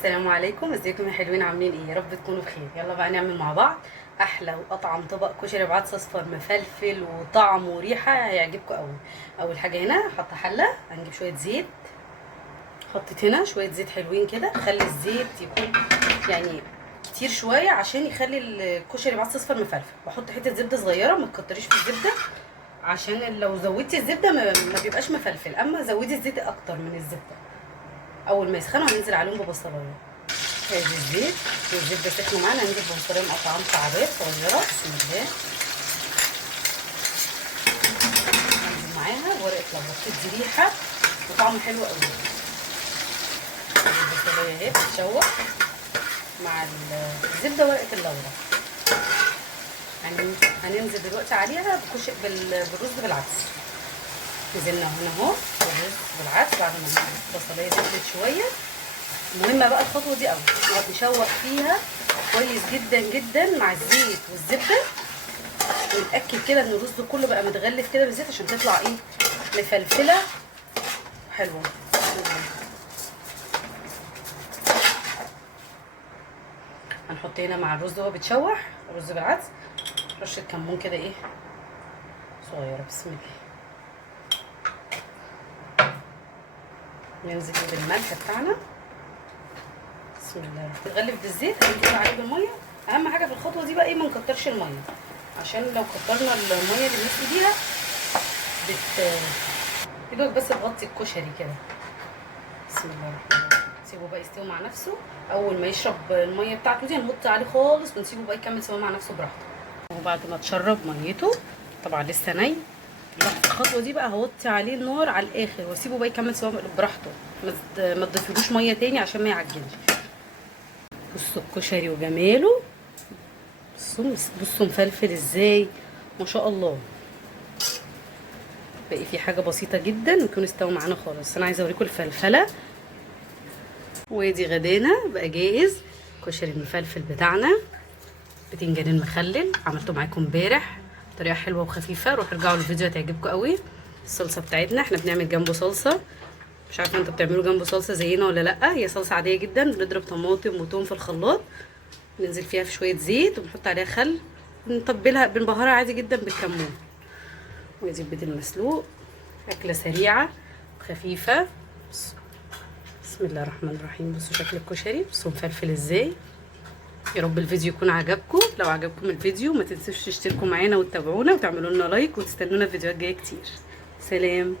السلام عليكم، ازيكم يا حلوين؟ عاملين ايه؟ يا رب تكونوا بخير. يلا بقى نعمل مع بعض احلى واطعم طبق كشري بعدس اصفر مفلفل وطعم وريحه هيعجبكم قوي. اول حاجه هنا حط حله، هنجيب شويه زيت. حطيت هنا شويه زيت حلوين كده، خلي الزيت يكون يعني كتير شويه عشان يخلي الكشري بعدس اصفر مفلفل. واحط حته زبده صغيره، ما تكتريش في الزبده عشان لو زودتي الزبده ما بيبقاش مفلفل، اما زودي الزيت اكتر من الزبده. اول ما يسخنوا هننزل عليهم ببصلايه. ادي الزيت والزبده سخنوا معانا، هنجيب بصلايه مقطعه مكعبات صغيره. بسم الله. هنزل معاها ورقه لورا، بتدي ريحه وطعم حلو قوي. البصلايه اهي بتتشوح مع الزبده ورقه اللورا. هننزل دلوقتي عليها بالرز بالعدس. نزلنا هنا اهو بالرز بالعدس بعد ما البصلايه سخنت شويه. مهمه بقى الخطوه دي قوي، نقعد نشوح فيها كويس جدا جدا مع الزيت والزبده، ونتاكد كده ان الرز كله بقى متغلف كده بالزيت عشان تطلع ايه، مفلفله حلوه. هنحط هنا مع الرز وهو بيتشوح الرز بالعدس رشه كمون كده ايه صغيره. بسم الله. ننزل بالملح بتاعنا. بسم الله. تتغلف بالزيت، هننزل عليه بالميه. اهم حاجه في الخطوه دي بقى ايه، ما نكترش الميه، عشان لو كترنا الميه اللي بنسقي بيها يدوق بس تغطي الكشري كده. بسم الله الرحمن الرحيم. نسيبه بقى يستوي مع نفسه. اول ما يشرب الميه بتاعته دي هنغطي عليه خالص ونسيبه بقى يكمل سوا مع نفسه براحته. وبعد ما تشرب ميته، طبعا لسه ني، في الخطوه دي بقى هوطي عليه النار على الاخر واسيبه بقى يكمل سوا براحته. ما تضيفيلوش ميه تاني عشان ما يعجنش. بصوا الكشري وجماله، بصوا مفلفل ازاي ما شاء الله. باقي في حاجه بسيطه جدا يكون استوى معانا خالص. انا عايزه اوريكم الفلفله. وادي غدانا بقى جاهز، كشري المفلفل بتاعنا. بتنجان المخلل عملته معاكم امبارح طريقه حلوه وخفيفه، روحوا ارجعوا للفيديو هتعجبكم قوي. الصلصه بتاعتنا احنا بنعمل جنبه صلصه، مش عارفه انتوا بتعملوا جنبه صلصه زينا ولا لا. هي صلصه عاديه جدا، بنضرب طماطم وتوم في الخلاط، ننزل فيها في شويه زيت وبنحط عليها خل، بنتبلها بنبهرها عادي جدا بالكمون. ودي البيض المسلوق، اكله سريعه وخفيفه. بسم الله الرحمن الرحيم. بصوا شكل الكشري، بصوا مفلفل ازاي. يا رب الفيديو يكون عجبكم. لو عجبكم الفيديو ما تنسوش تشتركوا معانا وتتابعونا وتعملوا لنا لايك، وتستنونا في فيديوهات جايه كتير. سلام.